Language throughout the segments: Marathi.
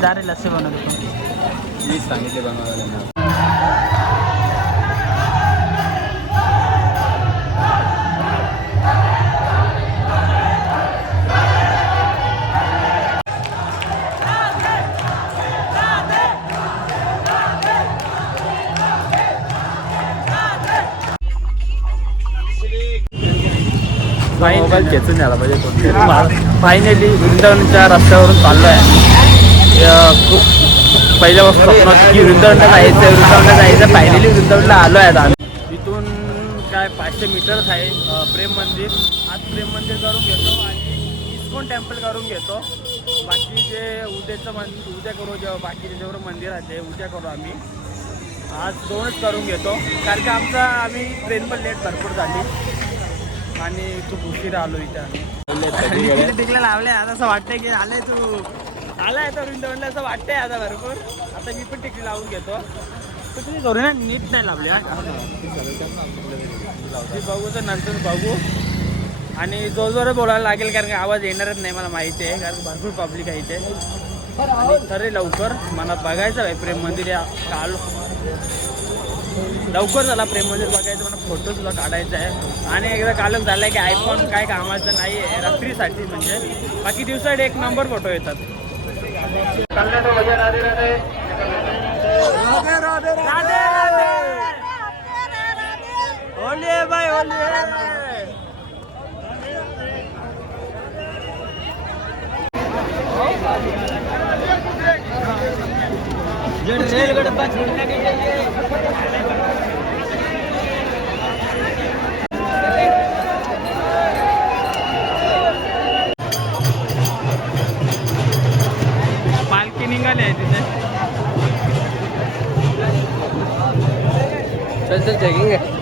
दारे लस्सी बनवतो. मीच सांगितले बनवायला मोबाईल खेचून द्यायला पाहिजे फायनली वृंदावनच्या रस्त्यावरून चाललो आहे खूप पहिल्यापासून स्वप्न होतं की वृंदावनला जायचं वृंदावनला जायचं. फायनली वृंदावनला आलो आहे आम्ही. इथून काय पाचशे मीटरच आहे प्रेम मंदिर. आज प्रेम मंदिर करून घेतो आणि इस्कॉन टेम्पल करून घेतो. बाकी जे उद्याचं मंदिर उद्या करू जेव्हा बाकीचे जेवढं मंदिर आहे ते उद्या करू आम्ही. आज दोनच करून घेतो. कारण की आमचा आम्ही ट्रेन पण लेट भरपूर झाली. आणि खूप उशिरा आलो इथे आम्ही. तिकडे लावले आता असं वाटतंय की आलाय तू. आलाय तर वृंदावनला असं वाटतंय आता भरपूर. आता मी पण तिकीट लावून घेतो. तर तुम्ही करू ना नीट नाही लावली हा. ते बघू तर नंतर बघू. आणि जोरजोरात बोलायला लागेल कारण की आवाज येणारच नाही मला माहिती आहे कारण भरपूर पब्लिक आहे इथे. आणि तरी लवकर मला बघायचं आहे प्रेम मंदिर या काल. लवकर झाला प्रेम मंदिर बघायचं मला फोटो सुद्धा काढायचा आहे. आणि एकदा कालच झालं आहे की आयफोन काय कामाचं नाही आहे रात्रीसाठी म्हणजे. बाकी दिवसासाठी एक नंबर फोटो येतात. જડ રેલ ગડપા છોડને કે चल चल चेकिंग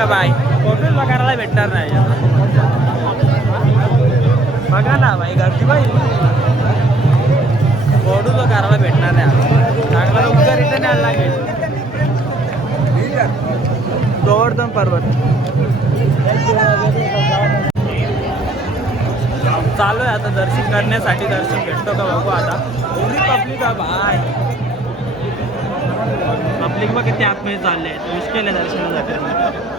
का पब्लिक फोटोच बघायला भेटणार नाही. बघा ना बाई गर्दी बाई. फोटोच बघायला भेटणार नाही चांगला उपचार रिटर्न यायला लागेल. गोवर्धन पर्वत. चालू आहे आता दर्शन करण्यासाठी दर्शन भेटतो का बघू आता. एवढी पब्लिक आहे बाय पब्लिक बघ किती आतमध्ये चालले आहेत. मुश्किल आहे दर्शनासाठी.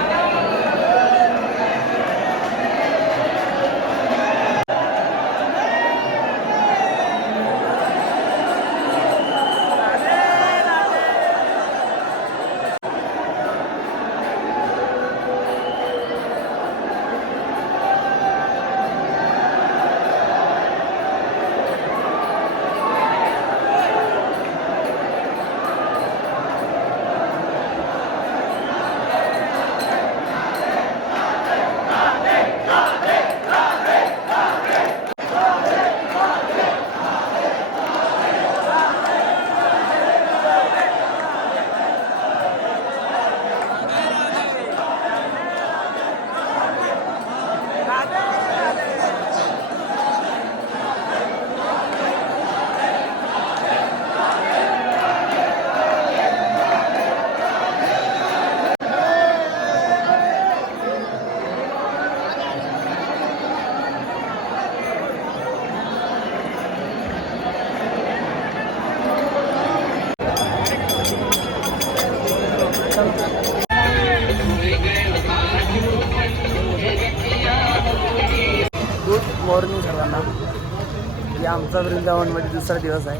आमचा वृंदावनमध्ये दुसरा दिवस आहे.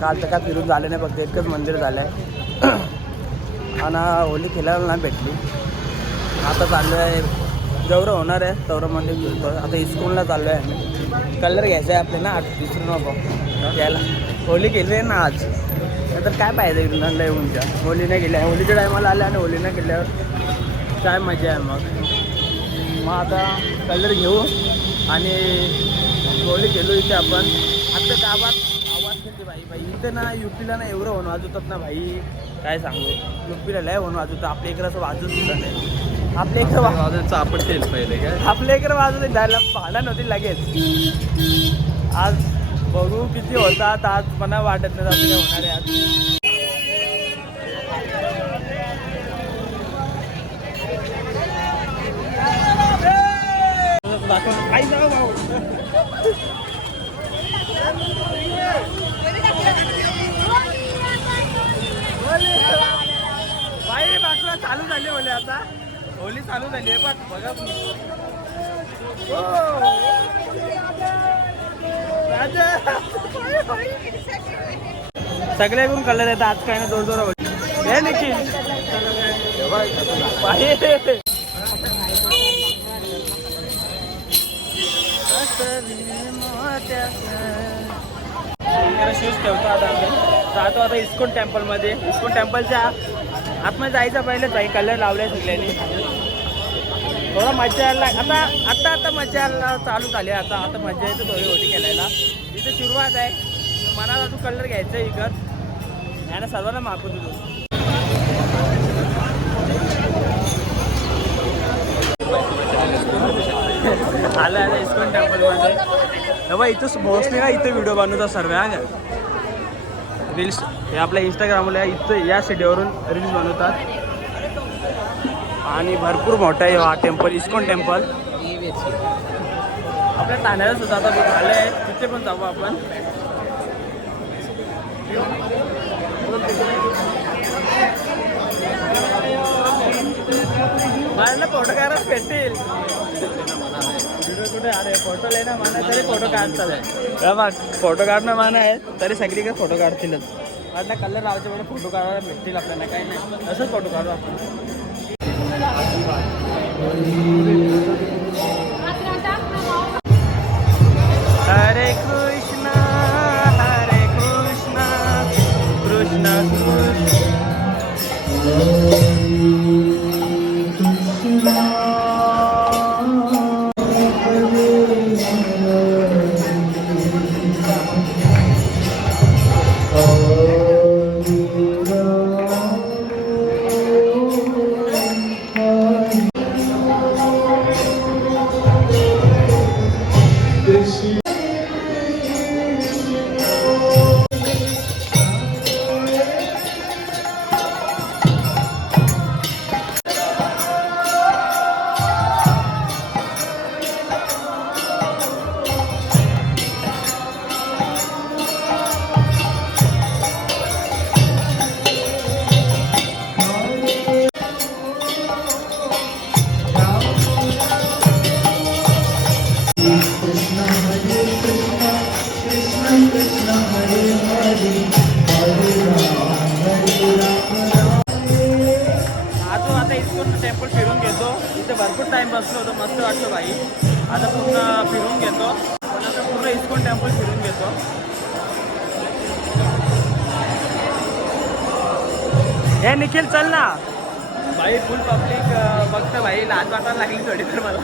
काल तर काय फिरून झालं नाही फक्त एकच मंदिर झालं आहे आणि होली खेळायला नाही भेटली. आता चाललो आहे. जेवढं होणार आहे तेवढं मंदिर आता इस्कूलला चाललो आहे आम्ही. कलर घ्यायचा आहे आपले ना आठ विसरू नको. घ्यायला. होली केली आहे ना आज. नंतर काय पाहिजे वृंदावनला येऊनच्या होली नाही गेल्या. होलीच्या टायमाला आल्या आणि होली नाही गेल्यावर काय मजा आहे मग. मग आता कलर घेऊ. आणि गोळी गेलो इथे आपण. आता गावात आवाज येते भाई भाई इथं ना युपीला ना एवढं होणं वाजवतात ना भाई काय सांगू? युपीला लय होणं वाजवतं. आपल्या इकडं असं वाजत सुद्धा नाही. आपल्या इकडं वा- वाजत चापडतील पहिले काय? आपल्या इकडे वाजत जायला भांडण होती लगेच. आज बघू किती होतात. आज मला वाटत नाही आपल्या होणार आहे आज. दाखव. आई जाऊ भाऊ. बाई बाजूला चालू झाली बोले आता. होली चालू झाली आहे पण बघा तुम्ही. हो. सगळ्याकडून कलर येतात आज काय ना जोर जोर हे निखिल. शूज ठेवतो आता आम्ही जातो आता इस्कॉन टेम्पलमध्ये इस्कॉन टेम्पलच्या आतमध्ये जायचं पहिले जाई कलर लावले सगळ्यांनी. थोडा मजा यायला आता आता आता मजा यायला चालू झाली आता. आता मजा येते थोडी होती खेळायला. इथे सुरुवात आहे. मनाला तू कलर घ्यायचा आहे इकत यानं सर्वांना मागून तुझं आलं आता इस्कॉन टेम्पलमध्ये तेव्हा इथंच मोस्टली ना इथं व्हिडिओ बनवतात सर्व हा का? रील्स हे आपल्या इंस्टाग्रामला इथं या सिटीवरून रील्स बनवतात. आणि भरपूर मोठा आहे हा टेम्पल इस्कॉन टेम्पल आपल्या ठाण्याला सुद्धा आता झालं आहे तिथे पण जाऊ आपण. मला फोटो भेटतील. कुठे अरे फोटो लेणं म्हणा तरी फोटो काढतात बघ फोटो काढणं म्हणा आहे तरी सगळीकडे फोटो काढतीलच. वाटलं कलर लावायचे वेळेला फोटो काढायला भेटतील आपल्याला काही नाही. असंच फोटो काढू आपण. आता टाइम बसलो होतो मस्त वाटलं भाई. आता पूर्ण फिरून घेतो. पण आता पूर्ण इस्कॉन टेम्पल फिरून घेतो. हे निखिल चल ना. भाई फुल पब्लिक बघतं भाई. लाज वाटायला लागली थोडी तर मला.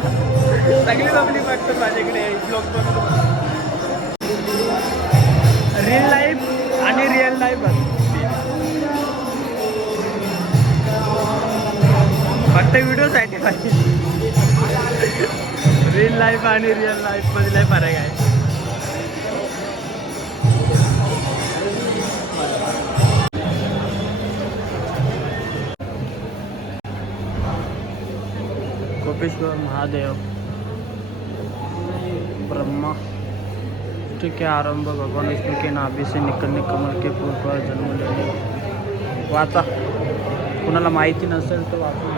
सगळी पब्लिक बघतो माझ्याकडे ब्लॉग बघतो रिअल लाईफ आणि रिअल लाईफ फक्त व्हिडिओसाठी पाहिजे रिअल लाईफ आणि रिअल लाईफमध्ये लय फरक आहे. कोपेश्वर महादेव. ब्रह्मा. के आरंभ भगवान विष्णु के नाभि से निकलने कमल के फूल पर जन्म लेने वाचा. कुणाला माहिती नसेल तर वाचून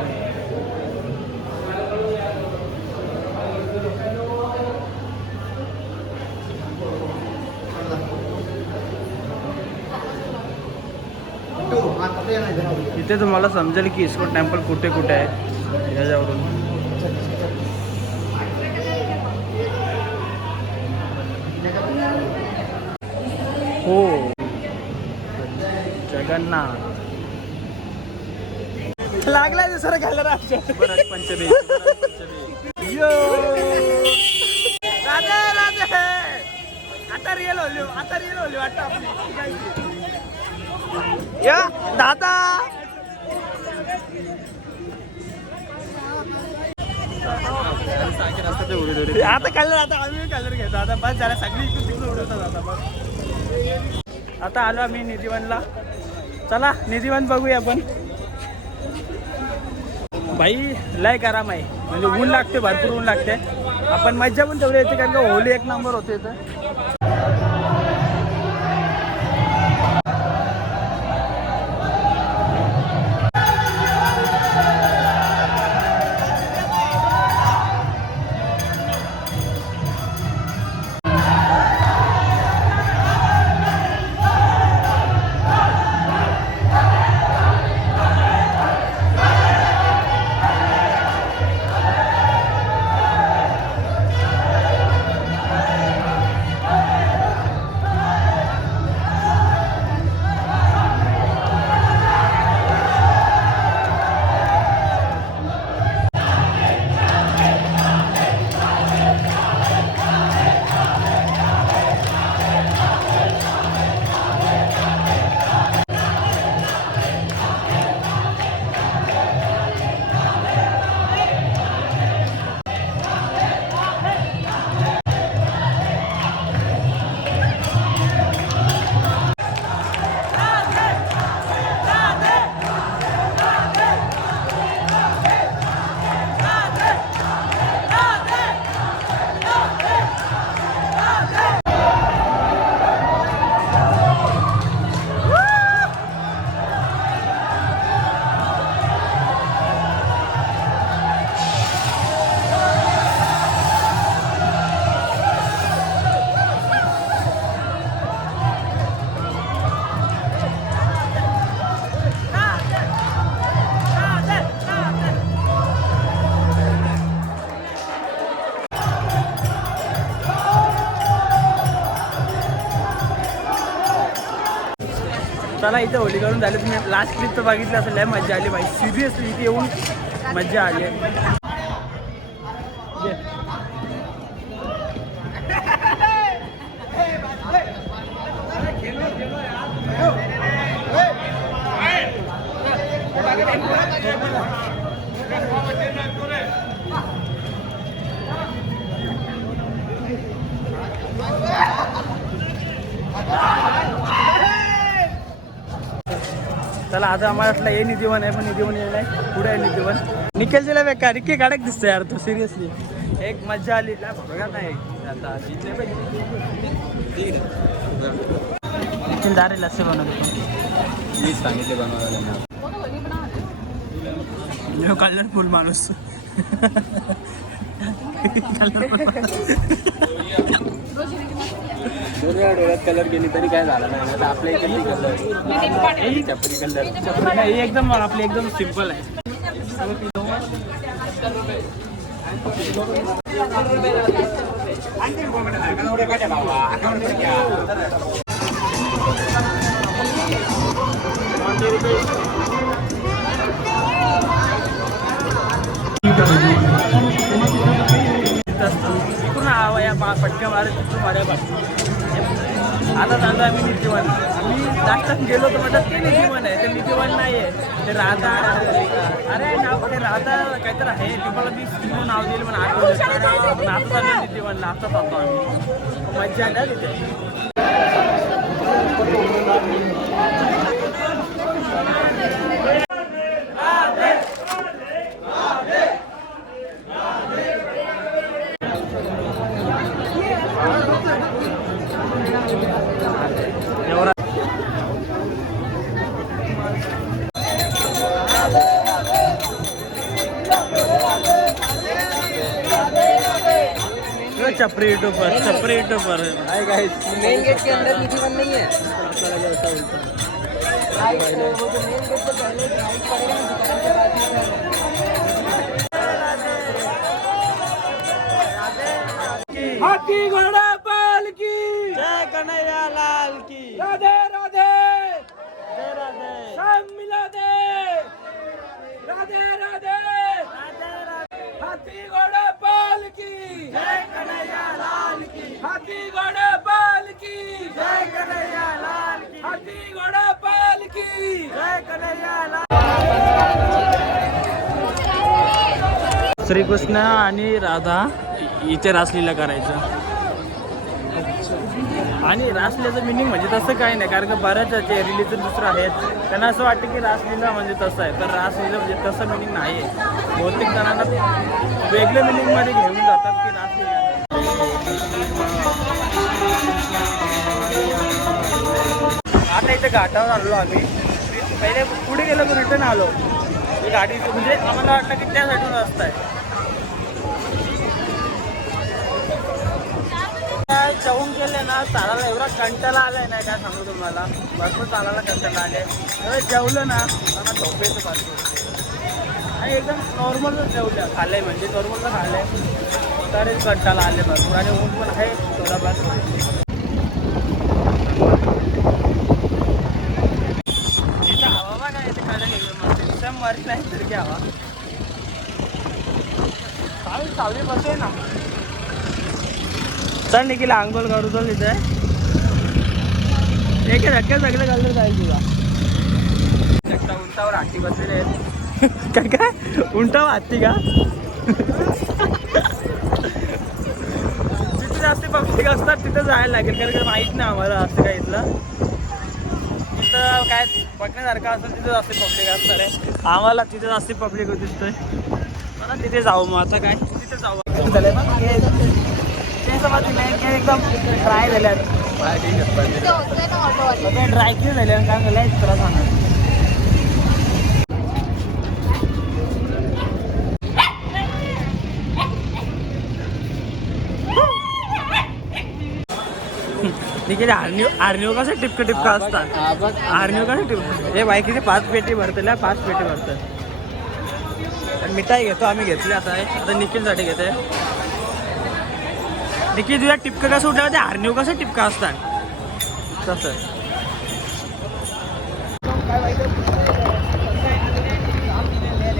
इथे तुम्हाला समजेल की इस्कॉन टेम्पल कुठे कुठे आहे. याच्यावरून हो. जगन्नाथ. लागला दुसरं घालणार पंचमी राधे राधे आता रिअल होली आता रिअल होली वाटतं आपली. या दादा. आता कलर आता आम्ही कलर घेतो आता बस झाला सगळी इकडून तिकडून उडवतात आता बस. आता आलो आम्ही निधीवनला. चला निधीवन बघूया आपण. भाई लय गरम आहे. म्हणजे ऊन लागते भरपूर ऊन लागते. आपण मज्जा पण तेवढी येते कारण का होली एक नंबर होते इथं. चला इथं होली करून झालं. तुम्ही लास्ट क्लिप तर बघितलं असेल मज़ा आली भाई सिरियसली इथे येऊन मज़ा आली. चला आता आम्हाला वाटलं हे निधीवन आहे पण निधीवन येईल नाही पुढे आहे निधीवन. निकेल दिला बेकार रिके गाडक दिसतो यार तू सिरियसली एक मजा आली. बघा नाही आता दारे लस्सी बनवतो मीच सांगितले बनवायला. कलरफुल माणूस. दोन वेळा डोळ्यात कलर गेली तरी काय झालं नाही. आता आपल्या इकडे कलर चपरी कलर नाही एकदम आपली एकदम सिंपल आहे. रुपये आवा या बा- पटक्या मारे तिकडून माऱ्या बा आता चाललो आम्ही नितीवन आम्ही जास्त गेलो तर म्हणतात ते नितीवन आहे ते नितीवन नाही आहे ते राधा अरे नाव ते राधा काहीतरी आहे तुम्हाला मी तिकडून नाव दिलं पण आठवलं पण आता चाललो नितीवनला आता चालतो आम्ही. मज्जा आली हा तिथे. चपरी YouTuber Chapri YouTuber hi guys main gate के अंदर नहीं है। हाथी घोड़ा पाल की। जय कन्हैया लाल की। राधे राधे। राधे राधे। सब मिला दे। राधे राधे। हाथी घोड़ा पाल की। श्रीकृष्ण आणि राधा इथे रासलीला करायचं. आणि रासलीचं मिनिंग म्हणजे तसं काही नाही कारण का बऱ्याच जे रिलीजन दुसरं आहेत. त्यांना असं वाटतं की रासलीला म्हणजे तसं आहे तर रासलीला म्हणजे तसं मिनिंग नाही आहे बहुतेक जणांना वेगळ्या मिनिंगमध्ये घेऊन जातात की रासलीला. आता इथे घाटावर आलो आम्ही. पहिले पुढे गेलो रिटर्न आलो. ही गाडी म्हणजे आम्हाला वाटलं की त्या रस्ता आहे. चवून गेले ना चालायला एवढा कंटाळा आलाय ना काय सांगू तुम्हाला? भरपूर चालायला कंटाळा आले एवढं जेवलं ना मला झोपेचं येतं पाहिजे आणि एकदम नॉर्मलच जेवलं. खाल्लंय म्हणजे नॉर्मलच खाल्लंय. तरीच कंटाळा आले भरपूर. आणि ऊन पण आहे थोडाफार इथं हवा इथे एकदम नाही तर की हवा. सावली सावली बसते ना. चल निखिल अंघोळ करू चल इथे. एक धक्क्या सगळं घालून जाईल तुला. उंटावर हत्ती बसलेले आहेत. काय काय? उंटावर हत्ती का? जिथे जास्त पब्लिक असतात तिथं जायला लागेल कारण का माहीत नाही आम्हाला असं काय इथलं. तिथं काय बघण्यासारखं असेल तिथं जास्त पब्लिक असणार आहे. आम्हाला तिथं जास्त पब्लिक दिसतंय. मला तिथे जाऊ मग आता काय? तिथे जाऊ. झालंय ना की एकदम ड्राय झाल्यात. ड्राय क्यू झाले काय झालंय तुला सांगा निघेल आर्निव आर्निव कसं टिपकं टिपकं असतात. आर्निव कसं टिपकं हे बाईकीचे पाच पेटी भरतल्या पाच पेटी भरतात तर मिठाई घेतो आम्ही घेतली आता हे. आता निखिलसाठी घेते. निखिल तुझ्या टिपकं कसं उठलं ते आर्निव कसं टिपकं असतात? तसं.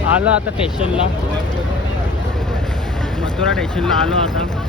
आलो आता स्टेशनला मथुरा स्टेशनला आलो आता.